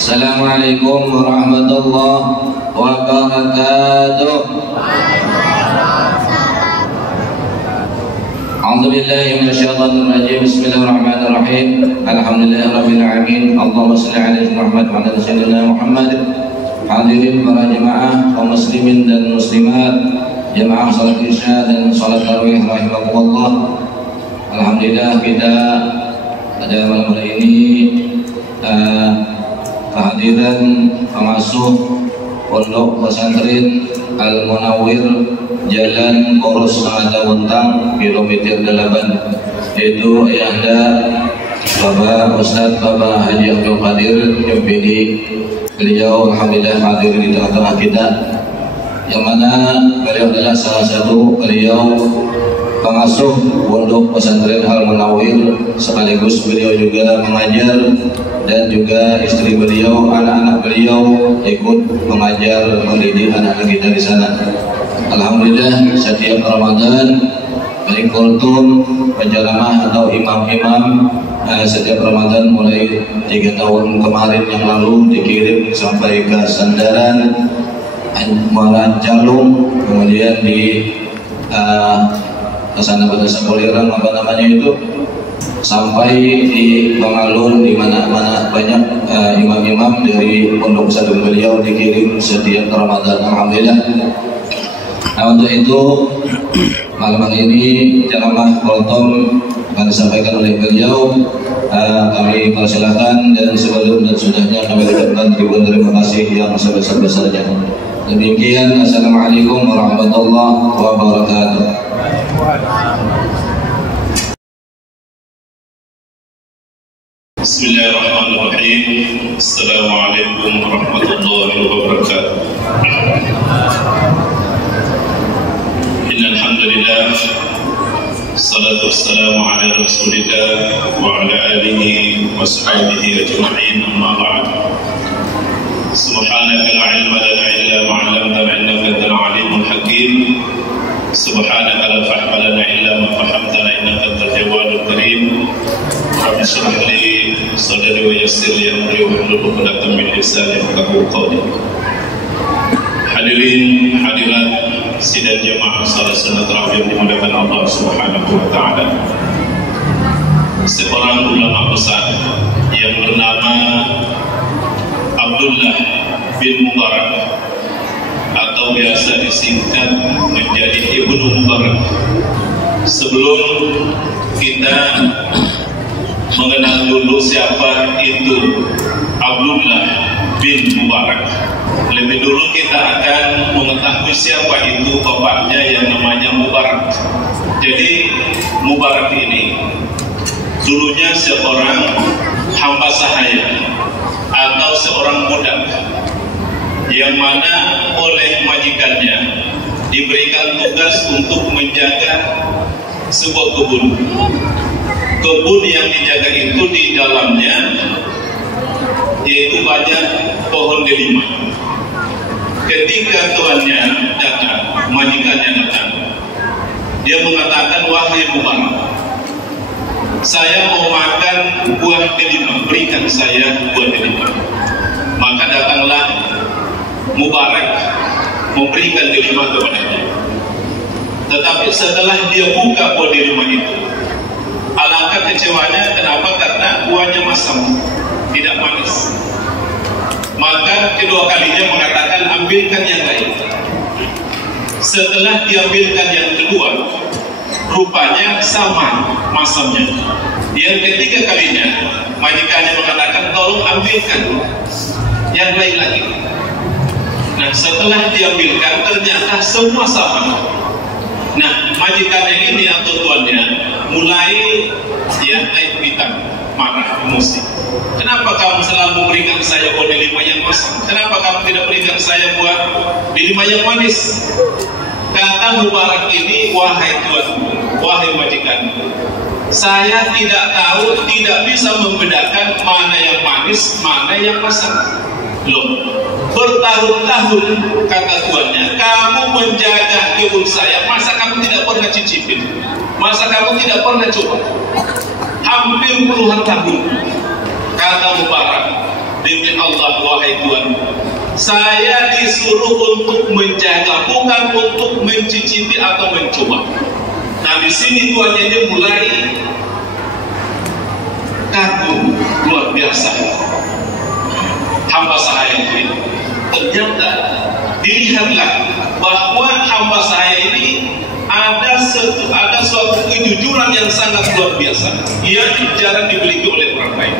Assalamualaikum warahmatullahi wabarakatuh. A'udzubillahi minasyaitonir rajim. Bismillahirrahmanirrahim. Alhamdulillahirabbil alamin. Allahumma shalli ala Muhammad wa ala sayyidina Muhammad. Hadirin para jemaah kaum muslimin dan muslimat, jemaah salat isya dan salat tarawih rahimakumullah. Alhamdulillah kita pada malam hari ini kehadiran pengasuh Pondok Pesantren Al Munawwir Jalan Poros Bontang kilometer 8, yaitu Ayahanda Bapak Ustadz Bapak Haji Abdul Qadir MPD. Beliau alhamdulillah hadir di tengah-tengah kita, yang mana beliau adalah salah satu beliau pengasuh Pondok Pesantren Al Munawwir, sekaligus beliau juga mengajar, dan juga istri beliau, anak-anak beliau ikut mengajar, mendidik anak-anak kita di sana. Alhamdulillah setiap Ramadan baik kultum, penceramah atau imam-imam setiap Ramadan mulai 3 tahun kemarin yang lalu dikirim sampai ke Sandaran, Muara Calung, kemudian di kesana pada Sapoliran, apa namanya itu, sampai di Bangalun, di mana-mana banyak imam-imam dari pondok pesantren beliau dikirim setiap Ramadan. Alhamdulillah. Nah, untuk itu malam ini ceramah kultum akan disampaikan oleh beliau. Kami persilakan, dan sebelum dan sudahnya kami ucapkan ribuan terima kasih yang sebesar-besarnya. Demikian, assalamualaikum warahmatullahi wabarakatuh. Bismillahirrahmanirrahim. Assalamualaikum warahmatullahi wabarakatuh. Innal hamdalillah, salatu wassalamu ala Rasulillah wa ala alihi wa sahbihi ajma'in, amma ba'd. Subhanaka la ilma lana illa ma 'allamtana innaka antal alimul hakim. Subhanaka la fahma lana illa ma fahamtana innaka antal jawadul karim. Rabbi shrah li sadri wa yassir li amri wahlul 'uqdatam min lisani yafqahu qawli. Hadirin hadirat sidang jamaah salat sunat tarawih yang dimuliakan Allah Subhanahu wa taala. Seorang ulama besar yang bernama Abdullah bin Mubarak, atau biasa disingkat menjadi Ibnu Mubarak. Sebelum kita mengenal dulu siapa itu Abdullah bin Mubarak, lebih dulu kita akan mengetahui siapa itu bapaknya yang namanya Mubarak. Jadi Mubarak ini dulunya seorang hamba sahaya atau seorang budak, yang mana oleh majikannya diberikan tugas untuk menjaga sebuah kebun. Kebun yang dijaga itu di dalamnya yaitu banyak pohon delima. Ketika tuannya datang, majikannya datang, dia mengatakan, wahai Mubarak, saya mau makan buah delima, berikan saya buah delima. Maka datanglah Mubarak memberikan delima kepadanya. Tetapi setelah dia buka buah delima itu, alangkah kecewanya. Kenapa? Karena buahnya masam, tidak manis. Maka kedua kalinya mengatakan, ambilkan yang lain. Setelah diambilkan yang kedua, rupanya sama masamnya. Yang ketiga kalinya, majikannya mengatakan, tolong ambilkan yang lain lagi. Nah, setelah diambilkan ternyata semua sama. Nah, majikannya ini atau tuannya mulai naik pitam, marah, emosi. Kenapa kamu selalu memberikan saya buah delima yang masam? Kenapa kamu tidak berikan saya buah delima yang manis? Kata Mubarak ini, wahai tuanku, wahai majikan, saya tidak tahu, tidak bisa membedakan mana yang manis, mana yang masam. Loh, bertahun-tahun, kata tuannya, kamu menjaga kebun saya, masa kamu tidak pernah cicipin? Masa kamu tidak pernah coba? Hampir puluhan tahun. Kata Mubarak, demi Allah wahai Tuhan, saya disuruh untuk menjaga, bukan untuk mencicipi atau mencoba. Nah di sini tuannya mulai kagum luar biasa. Hamba saya ini ternyata dilihatlah bahwa hamba saya ini ada suatu kejujuran yang sangat luar biasa yang jarang dimiliki oleh orang lain.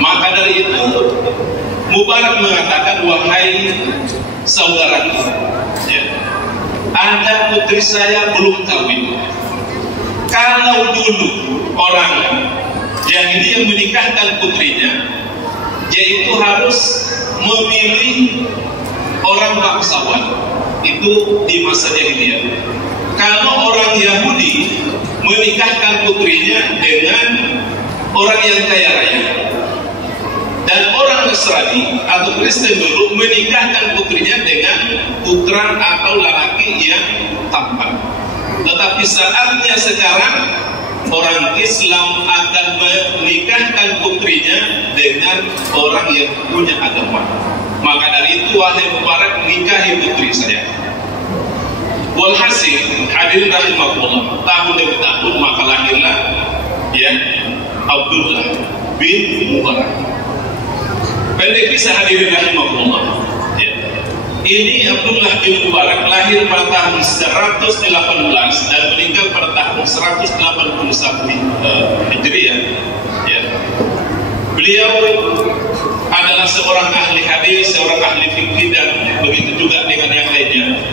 Maka dari itu Mubarak mengatakan, wahai saudaraku, ya, ada putri saya belum kawin. Kalau dulu orang jahiliyah yang menikahkan putrinya, yaitu harus memilih orang bangsawan, itu di masa jahiliyah. Kalau orang Yahudi menikahkan putrinya dengan orang yang kaya raya, dan orang Nasrani atau Kristen dulu menikahkan putrinya dengan putra atau lelaki yang tampan. Tetapi saatnya sekarang orang Islam akan menikahkan putrinya dengan orang yang punya agama. Maka dari itu wahai Mubarak, nikahi putri saya. Walhasil hadirin rahimahullah, tahun demi tahun maka lahirlah ya Abdullah bin Mubarak. Pendek kisah hadirin rahimahullah, ya. Ini Abdullah bin Mubarak lahir pada tahun 118 dan meninggal pada tahun 181 Hijriah. Ya. Beliau adalah seorang ahli hadis, seorang ahli fikih, dan begitu juga dengan yang lainnya.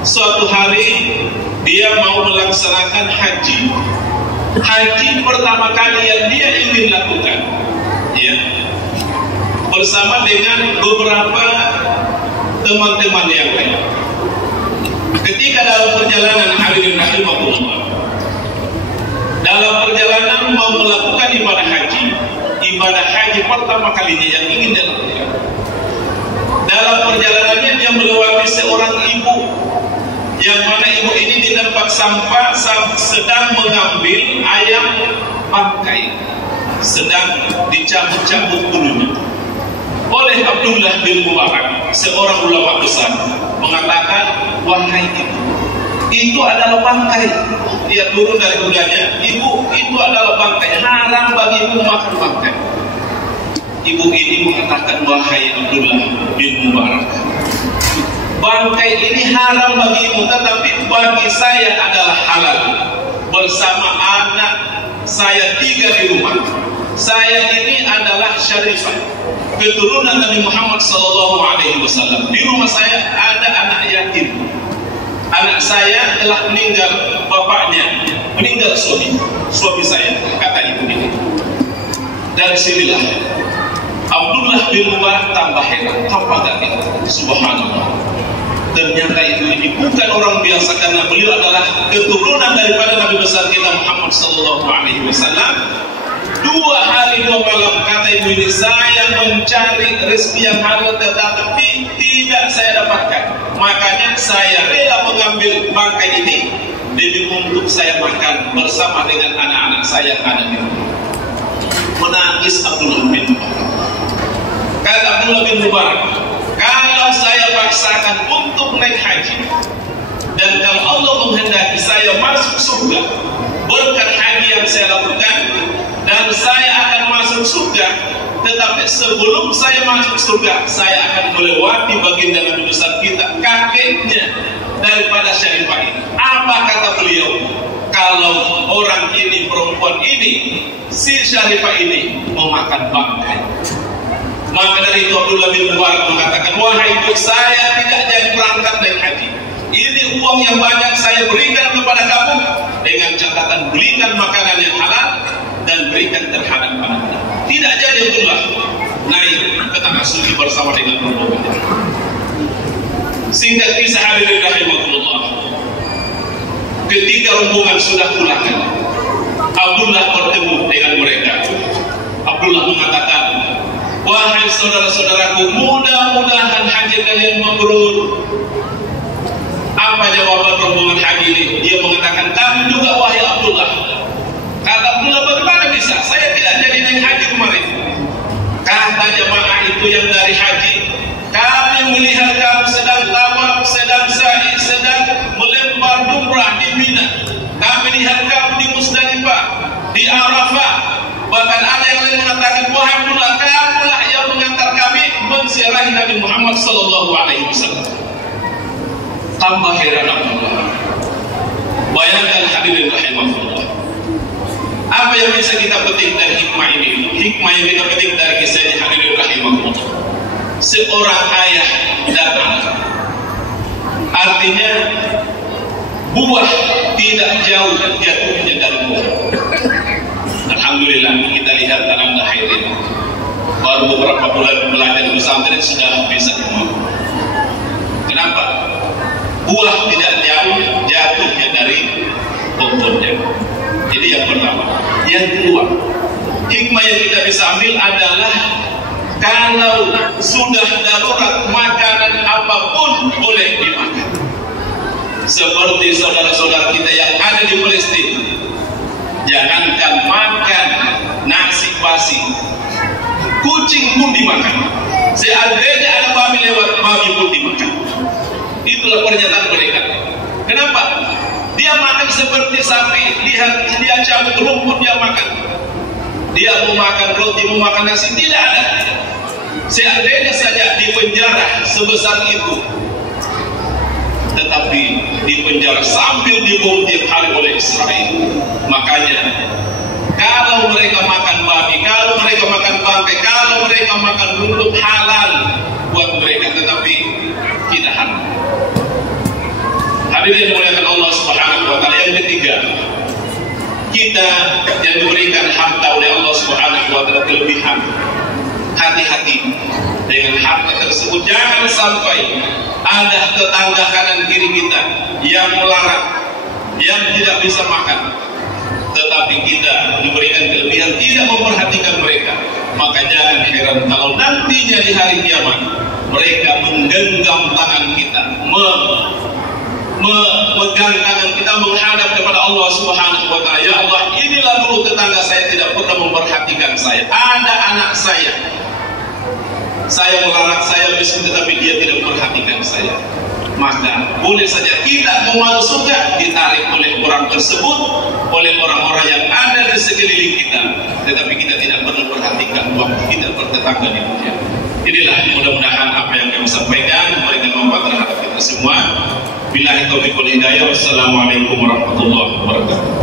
Suatu hari dia mau melaksanakan haji. Haji pertama kali yang dia ingin lakukan, ya, bersama dengan beberapa teman-teman yang lain. Ketika dalam perjalanan hadirin rahimahullah, dalam perjalanan mau melakukan ibadah haji pertama kalinya yang ingin dia lakukan. Dalam perjalanannya dia melewati seorang ibu, yang mana ibu ini di tempat sampah sedang mengambil ayam bangkai, sedang dicabut-cabut bulunya. Oleh Abdullah bin Mubarak, seorang ulama besar, mengatakan, wahai ibu, itu adalah bangkai. Dia turun dari kudanya, ibu, itu adalah bangkai, haram bagimu makan bangkai. Ibu ini mengatakan, wahai Abdullah bin Mubarak, bangkai ini haram bagimu, tetapi bagi saya adalah halal. Bersama anak saya 3 di rumah. Saya ini adalah syarifah, keturunan Nabi Muhammad SAW. Di rumah saya ada anak yatim. Anak saya telah meninggal bapaknya, meninggal suami saya, kata ibu ini. Dan sinilah Abdullah bin Mubarak tambah heran, tambah kaget. Subhanallah. Ternyata ibu ini bukan orang biasa, karena beliau adalah keturunan daripada Nabi besar kita Muhammad SAW. 2 hari 2 malam, kata ibu ini, saya mencari rezeki yang halal tetapi tidak saya dapatkan. Makanya saya rela mengambil bangkai ini demi untuk saya makan bersama dengan anak-anak saya yang ada di rumah. Menangis Abdullah bin Mubarak. Kata Abdullah bin Mubarak, kalau saya paksakan untuk naik haji, dan kalau Allah menghendaki saya masuk surga berkat haji yang saya lakukan, dan saya akan masuk surga, tetapi sebelum saya masuk surga, saya akan melewati baginda Nabi besar kita, kakeknya daripada syarifah ini. Apa kata beliau? Kalau orang ini, perempuan ini, si syarifah ini memakan bangkai. Maka dari itu Abdullah bin Mubarak mengatakan, wahai ibu, saya tidak jadi berangkat naik haji. Ini uang yang banyak saya berikan kepada kamu, dengan catatan belikan makanan yang halal dan berikan terhadap anak-anak. Tidak jadi Abdullah naik ke tanah suci bersama dengan rombongan. Singkat kisah hadirin rahimahullah, ketika rombongan sudah pulang, Abdullah bertemu dengan mereka. Abdullah mengatakan, wahai saudara-saudaraku, mudah-mudahan haji kalian mabrur. Apa jawaban rombongan haji ini? Dia mengatakan, kami juga wahai Abdullah. Kata Abdullah, bagaimana bisa? Saya tidak jadi naik haji kemarin. Kata jemaah dari haji, kami melihat kamu sedang tawaf, sedang sa'i, sedang melempar jumrah di Mina. Kami lihat kamu di Musdalifah, di Arafah. Bahkan ada yang lain mengatakan, wahai Abdullah, kamulah yang mengantar kami menziarahi Nabi Muhammad sallallahu alaihi wasallam. Tambah heran Abdullah. Bayangkan hadirin rahimahullah. Apa yang bisa kita petik dari hikmah ini? Hikmah yang kita petik dari kisah ini, hadirin rahimahullah. Seorang ayah datang. Artinya buah tidak jauh jatuhnya dari buah. Alhamdulillah kita lihat dalam lahir ini. Baru beberapa bulan belajar di pesantren sudah bisa dimulai. Kenapa? Buah tidak jauh jatuhnya dari pohonnya. Jadi yang pertama. Yang kedua, hikmah yang kita bisa ambil adalah kalau sudah darurat makanan apapun boleh dimakan. Seperti saudara-saudara kita yang ada di Palestina, jangankan makan nasi basi, kucing pun dimakan. Seandainya ada babi lewat, babi pun dimakan. Itulah pernyataan mereka. Kenapa? Dia makan seperti sapi, dia cabut rumput, dia makan. Dia mau makan roti, mau makan nasi, tidak ada. Seandainya saja di penjara sebesar itu, tetapi di penjara sambil dibom tiap hari oleh Israel. Makanya kalau mereka makan babi, kalau mereka makan bangkai, kalau mereka makan rumput, halal buat mereka, tetapi tidak halal. Hadirin dimuliakan Allah Subhanahu wa taala. Yang ketiga, kita yang diberikan harta oleh Allah Subhanahu wa taala kelebihan. Hati-hati dengan harta tersebut. Jangan sampai ada tetangga kanan kiri kita yang melarat, yang tidak bisa makan, tetapi kita diberikan kelebihan, tidak memperhatikan mereka. Maka jangan heran kalau nantinya di hari kiamat mereka menggenggam tangan kita, memegang tangan kita menghadap kepada Allah Subhanahu wa taala. Ya Allah, inilah dulu tetangga saya tidak pernah memperhatikan saya. Ada anak saya melarang, saya miskin, tetapi dia tidak memperhatikan saya. Maka boleh saja kita mau masuk surga ditarik oleh orang tersebut, oleh orang-orang yang ada di sekeliling kita, tetapi kita tidak pernah memperhatikan waktu kita bertetangga di dunia. Inilah mudah-mudahan apa yang kami sampaikan memberikan manfaat terhadap kita semua. Billahi taufiq wal hidayah. Wassalamualaikum warahmatullahi wabarakatuh.